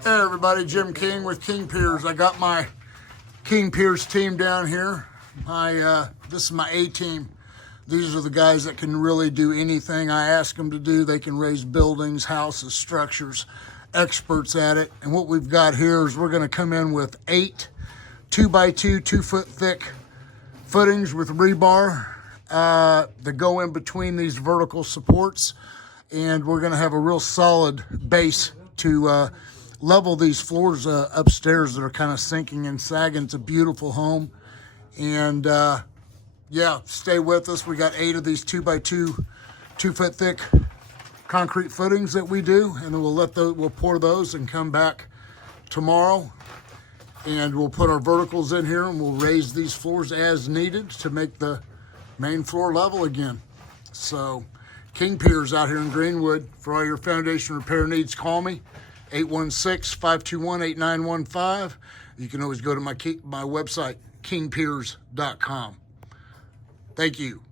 Hey everybody, Jim King with King Piers. I got my King Piers team down here. This is my A team. These are the guys that can really do anything I ask them to do. They can raise buildings, houses, structures, experts at it. And what we've got here is we're going to come in with 8 2x2, 2-foot thick footings with rebar that go in between these vertical supports. And we're going to have a real solid base to level these floors upstairs that are kind of sinking and sagging. It's a beautiful home. And yeah, stay with us. We got 8 of these 2x2, 2-foot thick concrete footings that we do, and then we'll pour those and come back tomorrow, and we'll put our verticals in here and we'll raise these floors as needed to make the main floor level again. So King Piers out here in Greenwood. For all your foundation repair needs, call me 816-521-8915. You can always go to my website, kingpiers.com. Thank you.